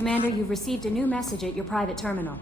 Commander, you've received a new message at your private terminal.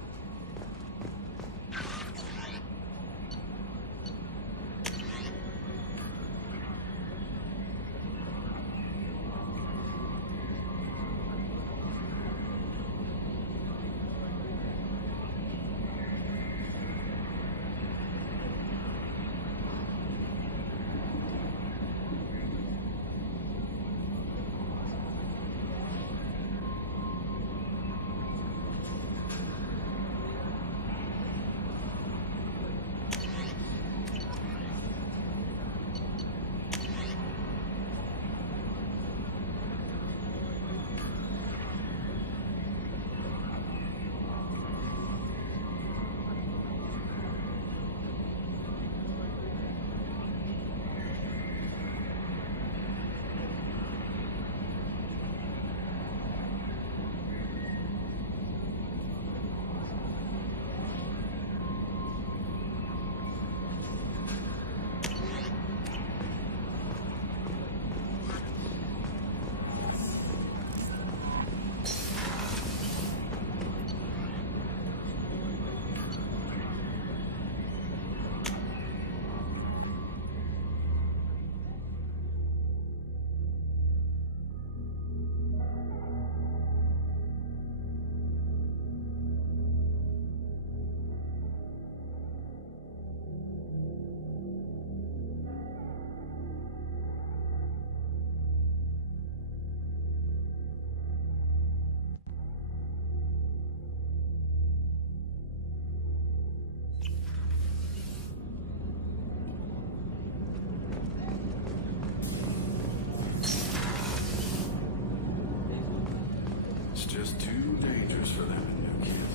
Just too dangerous for them and their kids.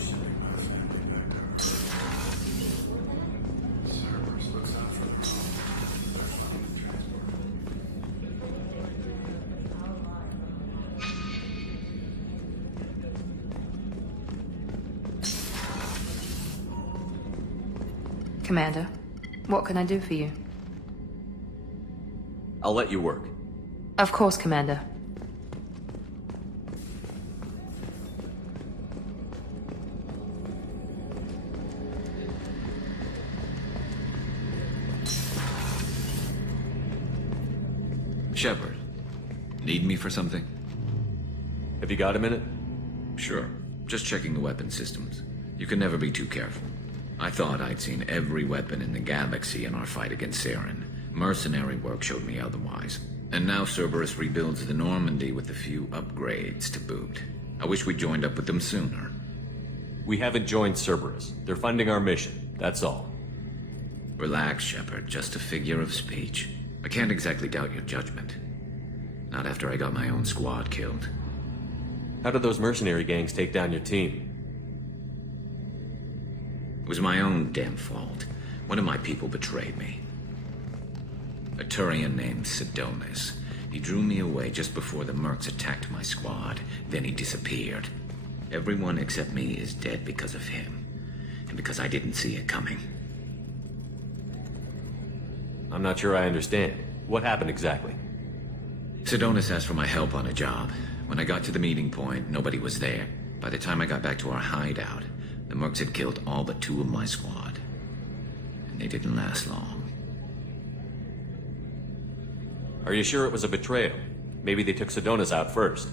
Should take my family back there. Cerberus looks out for their own. They're fine to transport. Commander, what can I do for you? I'll let you work. Of course, Commander. Shepard, need me for something? Have you got a minute? Sure. Just checking the weapon systems. You can never be too careful. I thought I'd seen every weapon in the galaxy in our fight against Saren. Mercenary work showed me otherwise. And now Cerberus rebuilds the Normandy with a few upgrades to boot. I wish we joined up with them sooner. We haven't joined Cerberus. They're funding our mission, that's all. Relax, Shepard. Just a figure of speech. I can't exactly doubt your judgment. Not after I got my own squad killed. How did those mercenary gangs take down your team? It was my own damn fault. One of my people betrayed me. A Turian named Sidonis. He drew me away just before the mercs attacked my squad. Then he disappeared. Everyone except me is dead because of him. And because I didn't see it coming. I'm not sure I understand. What happened exactly? Sidonis asked for my help on a job. When I got to the meeting point, nobody was there. By the time I got back to our hideout, the mercs had killed all but 2 of my squad. And they didn't last long. Are you sure it was a betrayal? Maybe they took Sedona's out first.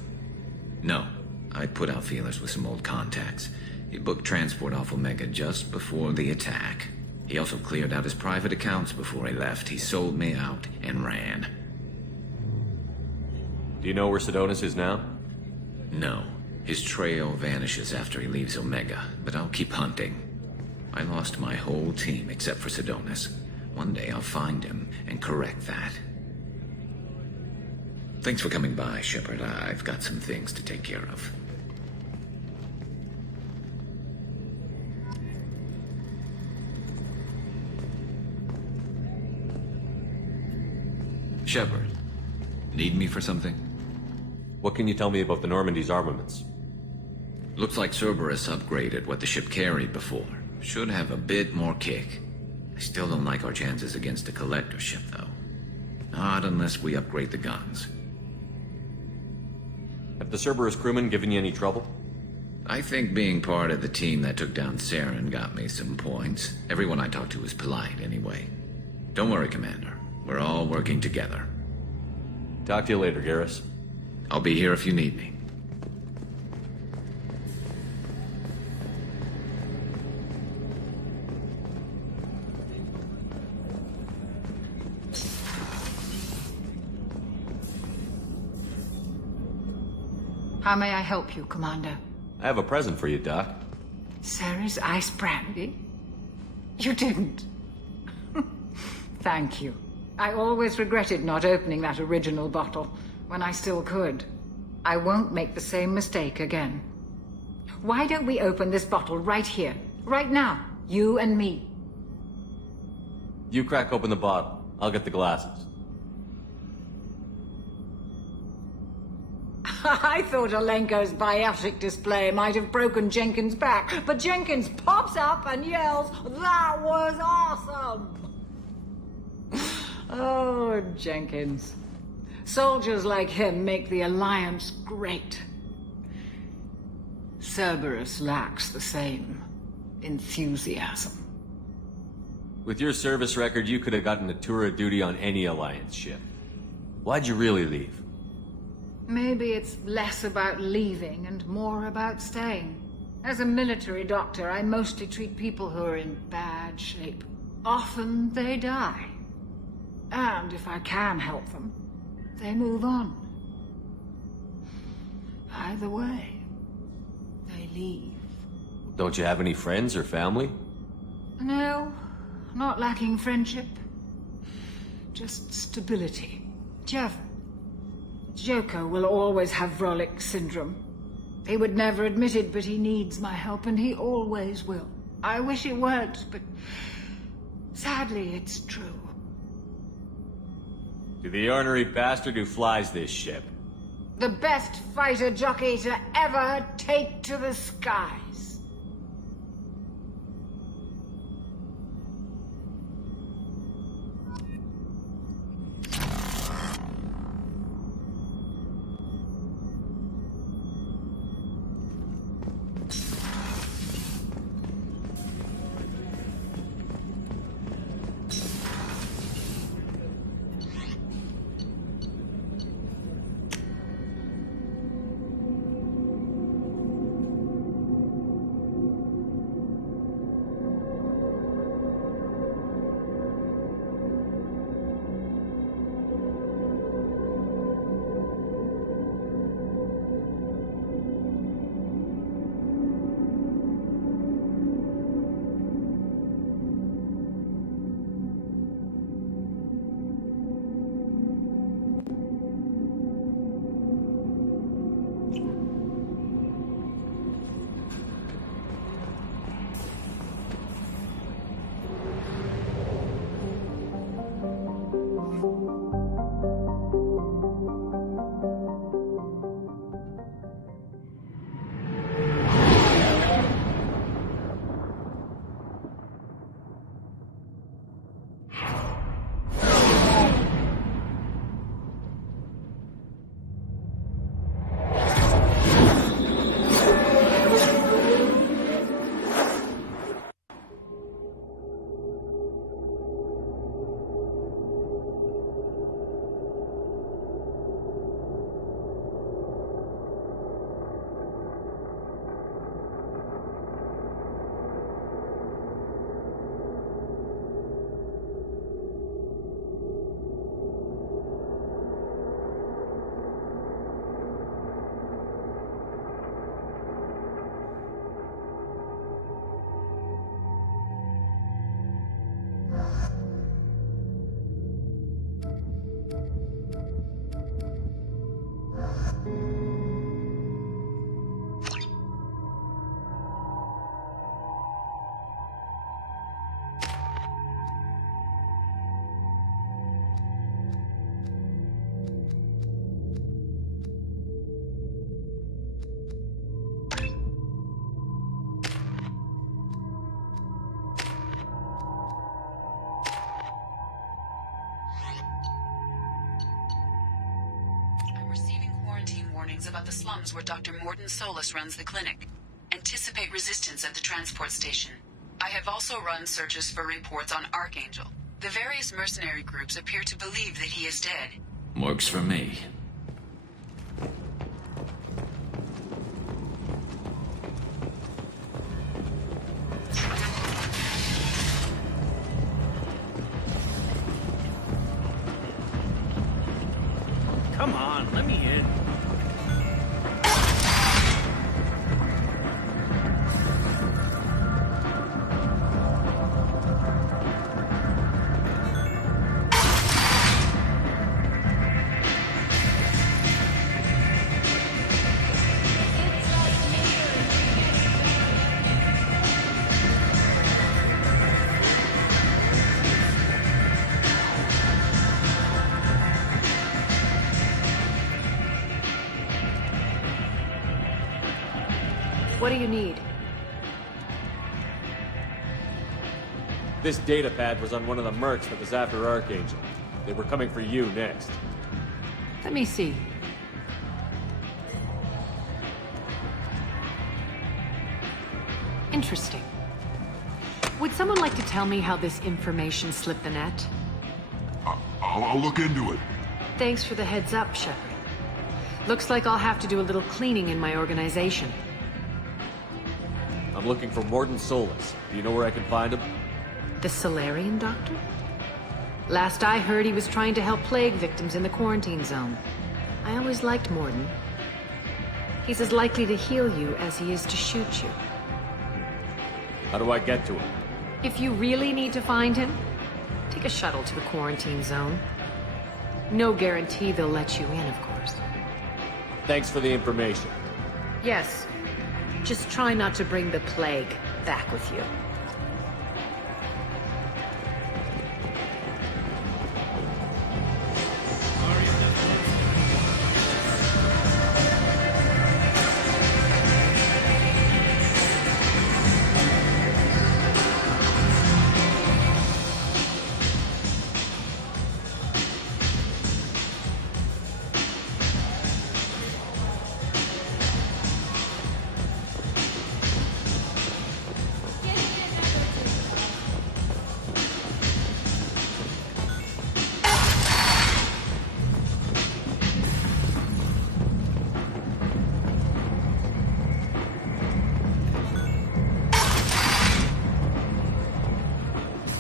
No. I put out feelers with some old contacts. He booked transport off Omega just before the attack. He also cleared out his private accounts before he left. He sold me out and ran. Do you know where Sedona's is now? No. His trail vanishes after he leaves Omega, but I'll keep hunting. I lost my whole team except for Sedona's. One day I'll find him and correct that. Thanks for coming by, Shepard. I've got some things to take care of. Shepard, need me for something? What can you tell me about the Normandy's armaments? Looks like Cerberus upgraded what the ship carried before. Should have a bit more kick. I still don't like our chances against a collector ship, though. Not unless we upgrade the guns. Have the Cerberus crewmen given you any trouble? I think being part of the team that took down Saren got me some points. Everyone I talked to was polite, anyway. Don't worry, Commander. We're all working together. Talk to you later, Garrus. I'll be here if you need me. How may I help you, Commander? I have a present for you, Doc. Sarah's ice brandy? You didn't. Thank you. I always regretted not opening that original bottle when I still could. I won't make the same mistake again. Why don't we open this bottle right here, right now, you and me? You crack open the bottle. I'll get the glasses. I thought Alenko's biotic display might have broken Jenkins' back, but Jenkins pops up and yells, "That was awesome!" Oh, Jenkins. Soldiers like him make the Alliance great. Cerberus lacks the same enthusiasm. With your service record, you could have gotten a tour of duty on any Alliance ship. Why'd you really leave? Maybe it's less about leaving and more about staying. As a military doctor, I mostly treat people who are in bad shape. Often they die. And if I can help them, they move on. Either way, they leave. Don't you have any friends or family? No, not lacking friendship. Just stability. Jeff, Joko will always have Vrolic syndrome. He would never admit it, but he needs my help, and he always will. I wish it weren't, but sadly, it's true. To the ornery bastard who flies this ship. The best fighter jockey to ever take to the skies. warnings about the slums where Dr. Morden Solis runs the clinic. Anticipate resistance at the transport station. I have also run searches for reports on Archangel. The various mercenary groups appear to believe that he is dead. Works for me. Come on, let me in. What do you need? This data pad was on one of the mercs that was after Archangel. They were coming for you next. Let me see. Interesting. Would someone like to tell me how this information slipped the net? I'll look into it. Thanks for the heads up, Shepard. Looks like I'll have to do a little cleaning in my organization. I'm looking for Morden Solis. Do you know where I can find him? The Solarian doctor? Last I heard, he was trying to help plague victims in the quarantine zone. I always liked Morden. He's as likely to heal you as he is to shoot you. How do I get to him? If you really need to find him, take a shuttle to the quarantine zone. No guarantee they'll let you in, of course. Thanks for the information. Yes. Just try not to bring the plague back with you.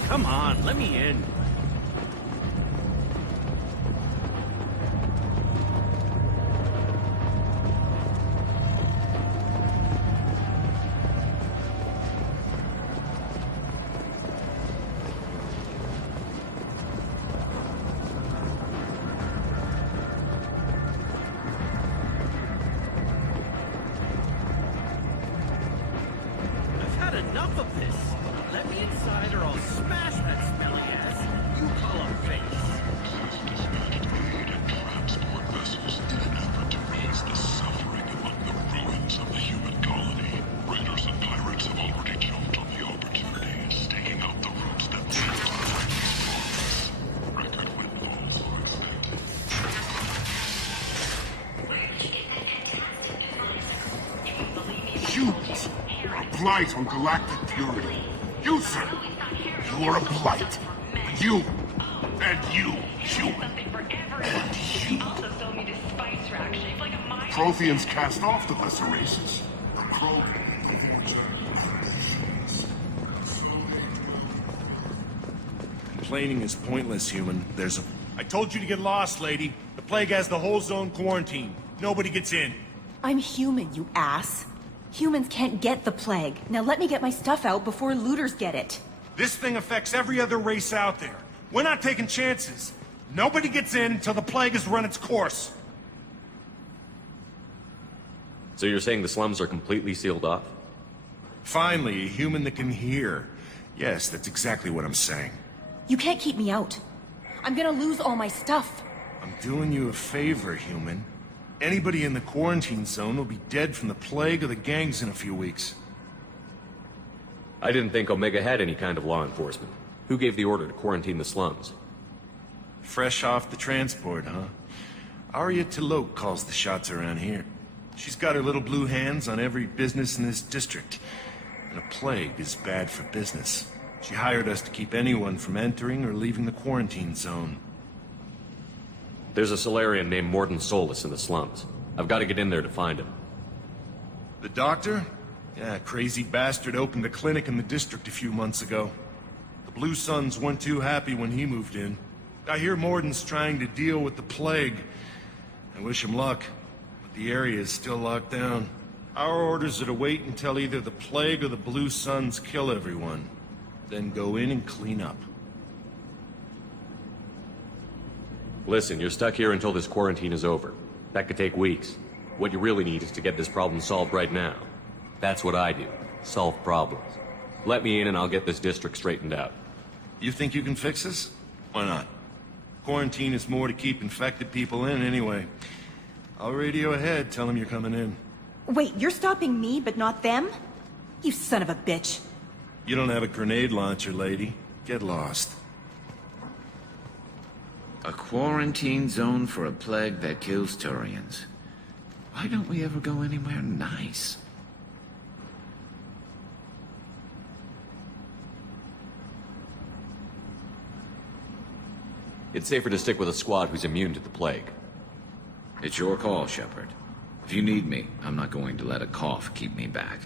Come on, let me in. I've had enough of this. Let me inside or I'll smash that smelly ass you call a face. Transport vessels in an effort to ease the suffering among the ruins of the human colony. Raiders and pirates have already jumped on the opportunity, staking out the routes that lead to the progress. Record windfalls are expected. Humans are a blight on galactic purity. You, sir, you are a blight. You, and you, human, and you. Protheans cast off the lesser races. The Krogan, Complaining is pointless, human. I told you to get lost, lady. The plague has the whole zone quarantined. Nobody gets in. I'm human, you ass. Humans can't get the plague. Now let me get my stuff out before looters get it. This thing affects every other race out there. We're not taking chances. Nobody gets in until the plague has run its course. So you're saying the slums are completely sealed off? Finally, a human that can hear. Yes, that's exactly what I'm saying. You can't keep me out. I'm gonna lose all my stuff. I'm doing you a favor, human. Anybody in the quarantine zone will be dead from the plague or the gangs in a few weeks. I didn't think Omega had any kind of law enforcement. Who gave the order to quarantine the slums? Fresh off the transport, huh? Arya Tilok calls the shots around here. She's got her little blue hands on every business in this district. And a plague is bad for business. She hired us to keep anyone from entering or leaving the quarantine zone. There's a Solarian named Morden Solus in the slums. I've got to get in there to find him. The doctor? Yeah, crazy bastard opened a clinic in the district a few months ago. The Blue Suns weren't too happy when he moved in. I hear Morden's trying to deal with the plague. I wish him luck, but the area is still locked down. Our orders are to wait until either the plague or the Blue Suns kill everyone. Then go in and clean up. Listen, you're stuck here until this quarantine is over. That could take weeks. What you really need is to get this problem solved right now. That's what I do. Solve problems. Let me in and I'll get this district straightened out. You think you can fix this? Why not? Quarantine is more to keep infected people in anyway. I'll radio ahead, tell them you're coming in. Wait, you're stopping me, but not them? You son of a bitch. You don't have a grenade launcher, lady. Get lost. A quarantine zone for a plague that kills Turians. Why don't we ever go anywhere nice? It's safer to stick with a squad who's immune to the plague. It's your call, Shepard. If you need me, I'm not going to let a cough keep me back.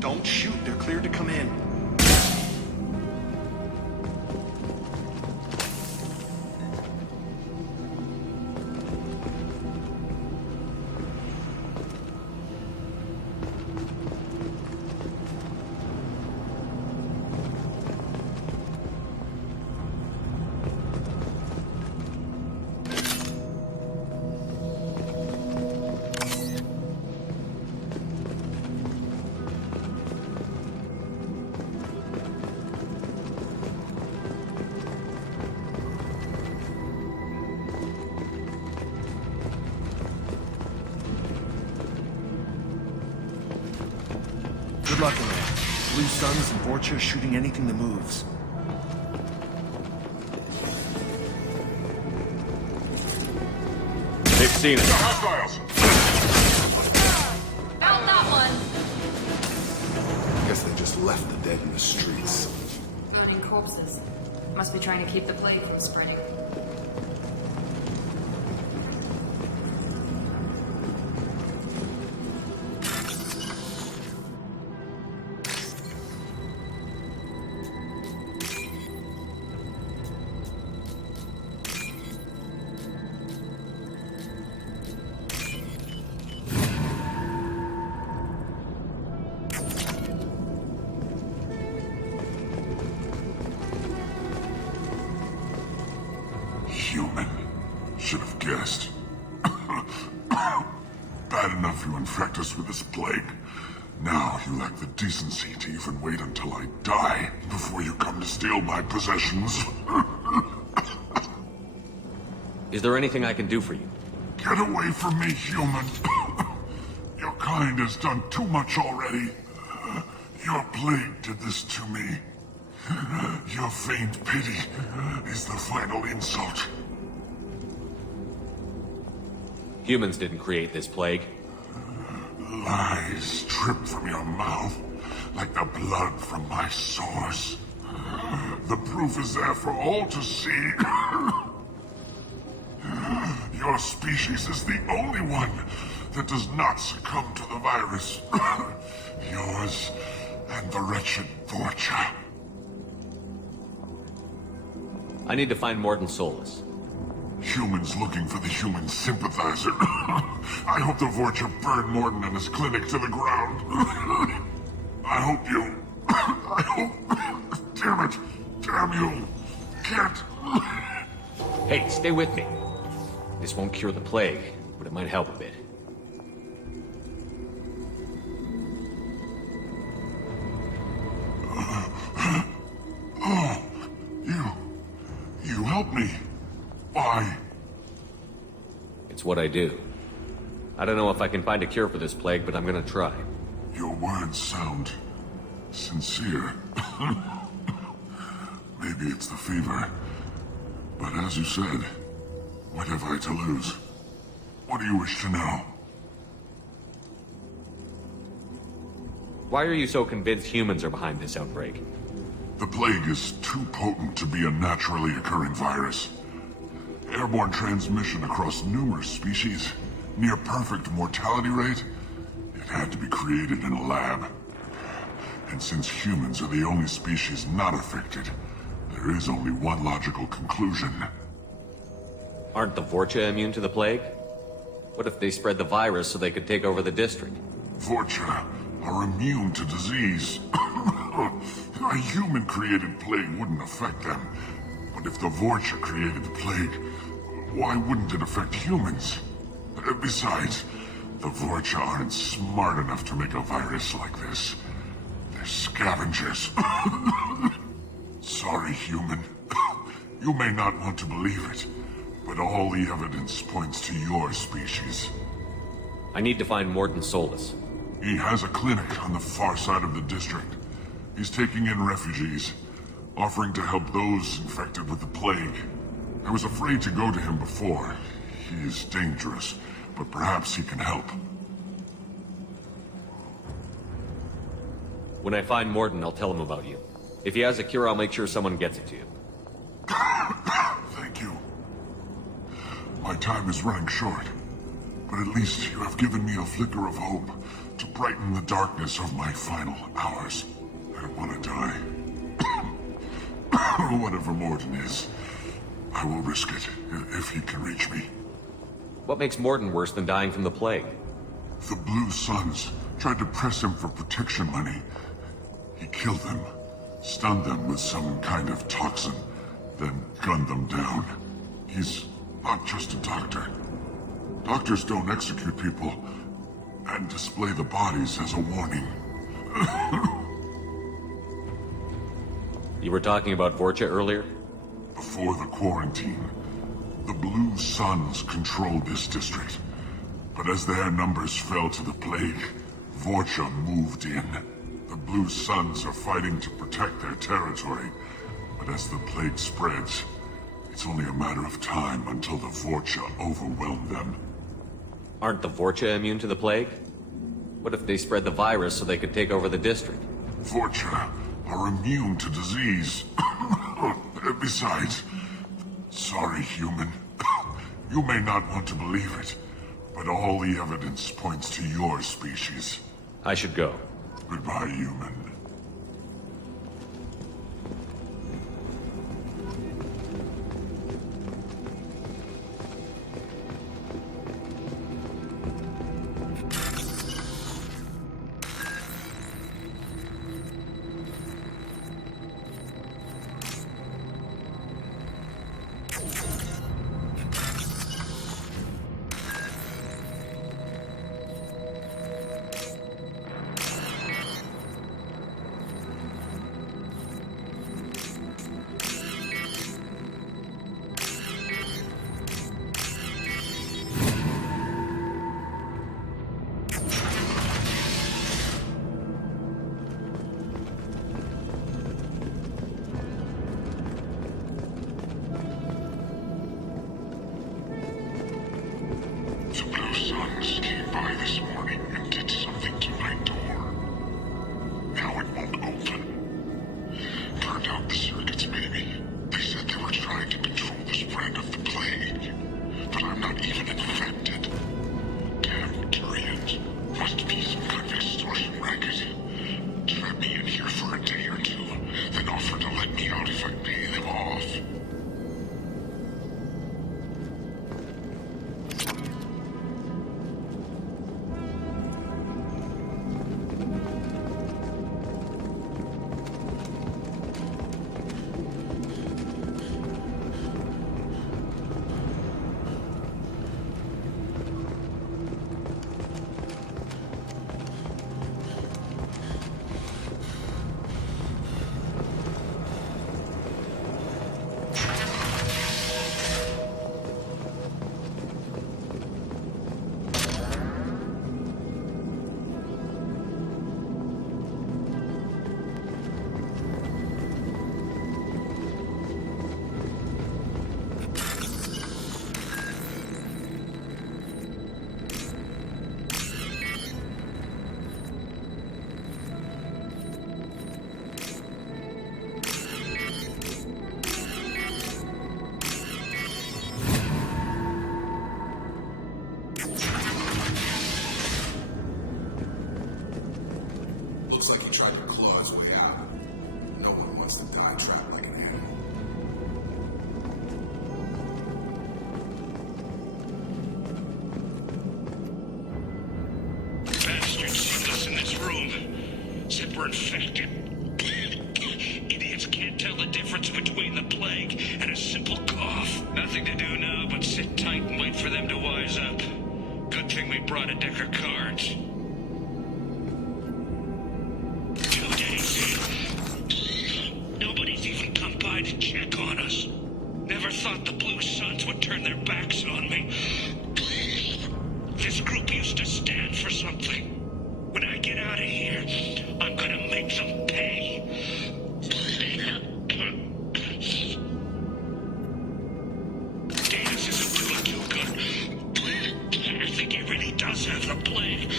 Don't shoot, they're cleared to come in. Good luck in there. Blue Suns and Vorcha shooting anything that moves. They've seen it. Hostiles! Found that one! Guess they just left the dead in the streets. Burning corpses. Must be trying to keep the plague from spreading. Human. Should have guessed. Bad enough you infect us with this plague. Now you lack the decency to even wait until I die before you come to steal my possessions. Is there anything I can do for you? Get away from me, human. Your kind has done too much already. Your plague did this to me. Your feigned pity is the final insult. Humans didn't create this plague. Lies drip from your mouth like the blood from my sores. The proof is there for all to see. Your species is the only one that does not succumb to the virus. Yours and the wretched Vorcha. I need to find Morden Solus. Humans looking for the human sympathizer. I hope the Vorcha burn Morden and his clinic to the ground. I hope you... I hope... Damn it. Damn you. Can't... Hey, stay with me. This won't cure the plague, but it might help a bit. Oh, you helped me. Why? It's what I do. I don't know if I can find a cure for this plague, but I'm gonna try. Your words sound sincere. Maybe it's the fever. But as you said, what have I to lose? What do you wish to know? Why are you so convinced humans are behind this outbreak? The plague is too potent to be a naturally occurring virus. Airborne transmission across numerous species, near perfect mortality rate. It had to be created in a lab. And since humans are the only species not affected, there is only one logical conclusion. Aren't the Vorcha immune to the plague? What if they spread the virus so they could take over the district? Vorcha are immune to disease. A human-created plague wouldn't affect them. But if the Vorcha created the plague, why wouldn't it affect humans? Besides, the Vorcha aren't smart enough to make a virus like this. They're scavengers. Sorry, human. You may not want to believe it, but all the evidence points to your species. I need to find Morden Solus. He has a clinic on the far side of the district. He's taking in refugees, offering to help those infected with the plague. I was afraid to go to him before. He is dangerous, but perhaps he can help. When I find Morden, I'll tell him about you. If he has a cure, I'll make sure someone gets it to you. Thank you. My time is running short, but at least you have given me a flicker of hope to brighten the darkness of my final hours. I don't want to die. Whatever Morden is, I will risk it if he can reach me. What makes Morden worse than dying from the plague? The Blue Suns tried to press him for protection money. He killed them, stunned them with some kind of toxin, then gunned them down. He's not just a doctor. Doctors don't execute people and display the bodies as a warning. You were talking about Vorcha earlier? Before the quarantine, the Blue Suns controlled this district. But as their numbers fell to the plague, Vorcha moved in. The Blue Suns are fighting to protect their territory. But as the plague spreads, it's only a matter of time until the Vorcha overwhelm them. Aren't the Vorcha immune to the plague? What if they spread the virus so they could take over the district? Vorcha are immune to disease. Besides, sorry, human. You may not want to believe it, but all the evidence points to your species. I should go. Goodbye, human. for a day or two, then offered to let me out if I pay them off. Looks like he tried to claw his way out. No one wants to die trapped like an animal. Bastards sealed us in this room. Said we're infected. Idiots can't tell the difference between the plague and a simple cough. Nothing to do now but sit tight and wait for them to wise up. Good thing we brought a deck of cards. 2 days in. Nobody's even come by to check on us. Never thought the Blue Suns would turn their backs on me. This group used to stand for something. When I get out of here, I'm gonna make them pay. Davis isn't doing too good. I think he really does have the plague.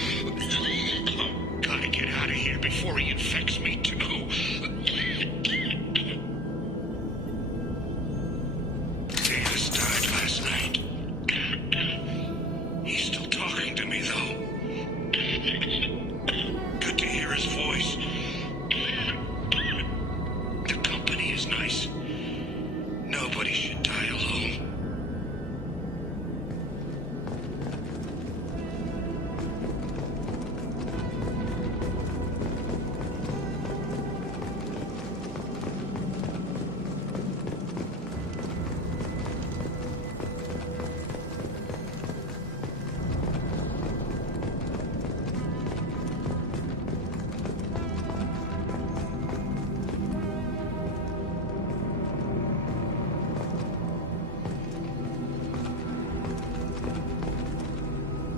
Gotta get out of here before he infects me too. Davis died last night. He's still talking to me, though. Good to hear his voice. The company is nice. Nobody should die alone.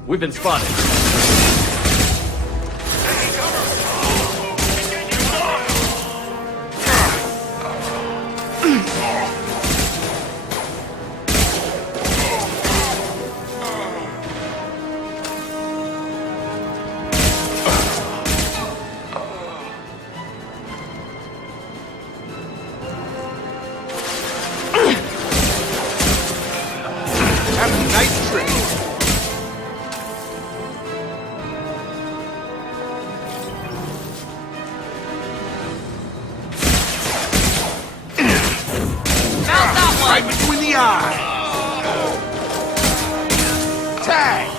We've been spotted. Have a nice trip. Right between the eyes. Tag.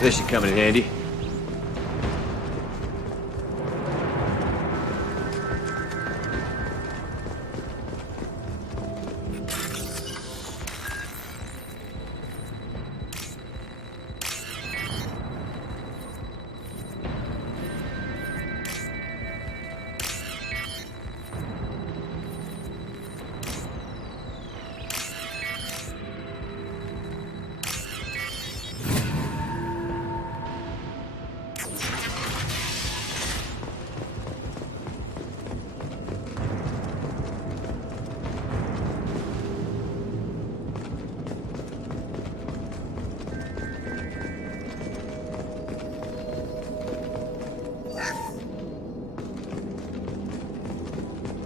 This should come in handy.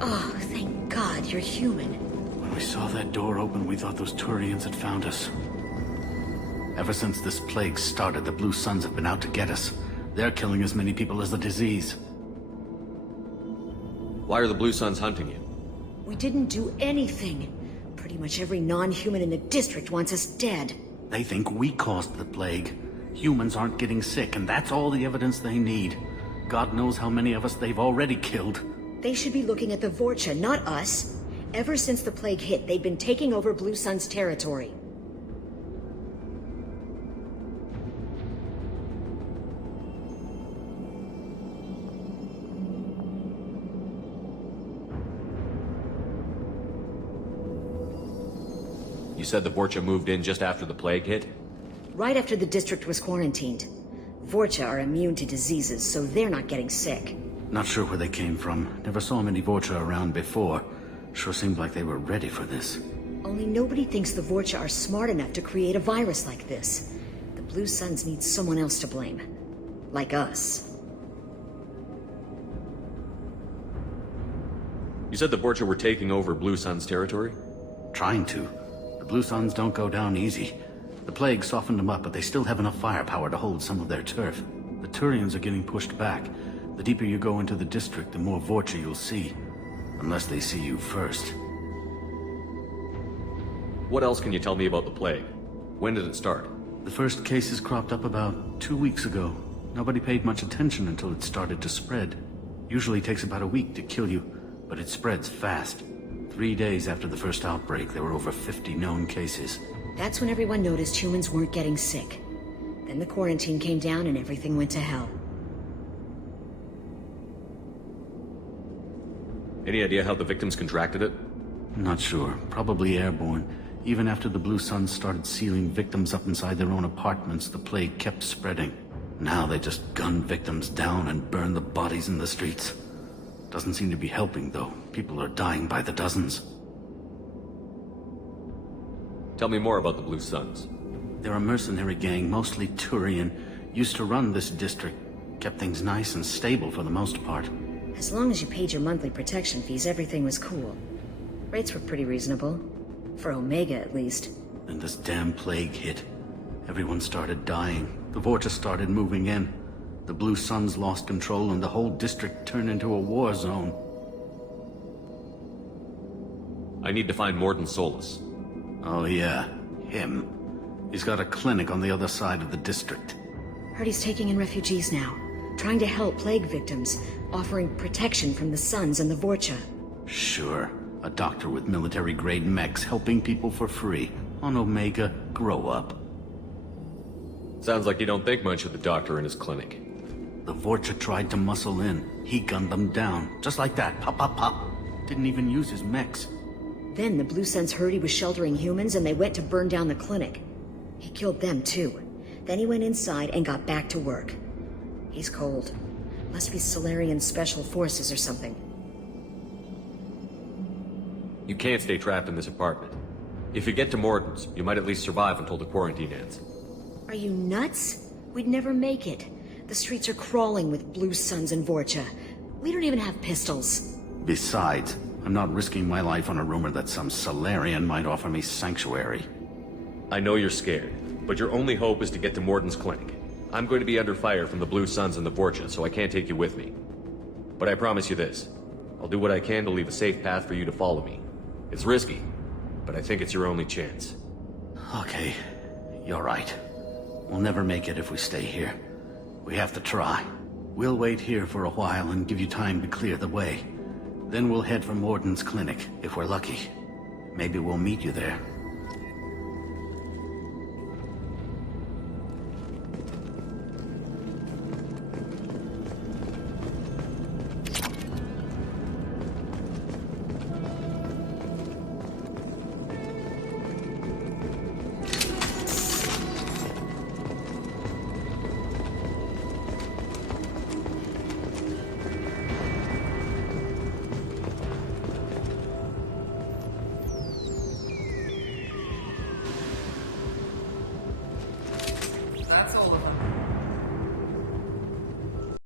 Oh, thank God you're human. When we saw that door open, we thought those Turians had found us. Ever since this plague started, the Blue Suns have been out to get us. They're killing as many people as the disease. Why are the Blue Suns hunting you? We didn't do anything. Pretty much every non-human in the district wants us dead. They think we caused the plague. Humans aren't getting sick, and that's all the evidence they need. God knows how many of us they've already killed. They should be looking at the Vorcha, not us. Ever since the plague hit, they've been taking over Blue Sun's territory. You said the Vorcha moved in just after the plague hit? Right after the district was quarantined. Vorcha are immune to diseases, so they're not getting sick. Not sure where they came from. Never saw many Vorcha around before. Sure seemed like they were ready for this. Only nobody thinks the Vorcha are smart enough to create a virus like this. The Blue Suns need someone else to blame. Like us. You said the Vorcha were taking over Blue Sun's territory? Trying to. The Blue Suns don't go down easy. The plague softened them up, but they still have enough firepower to hold some of their turf. The Turians are getting pushed back. The deeper you go into the district, the more Vorcha you'll see. Unless they see you first. What else can you tell me about the plague? When did it start? The first cases cropped up about 2 weeks ago. Nobody paid much attention until it started to spread. Usually takes about a week to kill you, but it spreads fast. 3 days after the first outbreak, there were over 50 known cases. That's when everyone noticed humans weren't getting sick. Then the quarantine came down and everything went to hell. Any idea how the victims contracted it? Not sure. Probably airborne. Even after the Blue Suns started sealing victims up inside their own apartments, the plague kept spreading. Now they just gun victims down and burn the bodies in the streets. Doesn't seem to be helping, though. People are dying by the dozens. Tell me more about the Blue Suns. They're a mercenary gang, mostly Turian. Used to run this district. Kept things nice and stable for the most part. As long as you paid your monthly protection fees, everything was cool. Rates were pretty reasonable. For Omega, at least. Then this damn plague hit. Everyone started dying. The Vorcha started moving in. The Blue Suns lost control and the whole district turned into a war zone. I need to find Morden Solus. Oh yeah, him. He's got a clinic on the other side of the district. Heard he's taking in refugees now. Trying to help plague victims. Offering protection from the Suns and the Vorcha. Sure. A doctor with military-grade mechs helping people for free. On Omega, grow up. Sounds like you don't think much of the doctor in his clinic. The Vorcha tried to muscle in. He gunned them down. Just like that. Pop, pop, pop. Didn't even use his mechs. Then the Blue Suns heard he was sheltering humans and they went to burn down the clinic. He killed them too. Then he went inside and got back to work. He's cold. Must be Solarian Special Forces or something. You can't stay trapped in this apartment. If you get to Morden's, you might at least survive until the quarantine ends. Are you nuts? We'd never make it. The streets are crawling with Blue Suns and Vorcha. We don't even have pistols. Besides, I'm not risking my life on a rumor that some Solarian might offer me sanctuary. I know you're scared, but your only hope is to get to Morden's clinic. I'm going to be under fire from the Blue Suns and the Vorcha, so I can't take you with me. But I promise you this. I'll do what I can to leave a safe path for you to follow me. It's risky, but I think it's your only chance. Okay, you're right. We'll never make it if we stay here. We have to try. We'll wait here for a while and give you time to clear the way. Then we'll head for Morden's clinic, if we're lucky. Maybe we'll meet you there.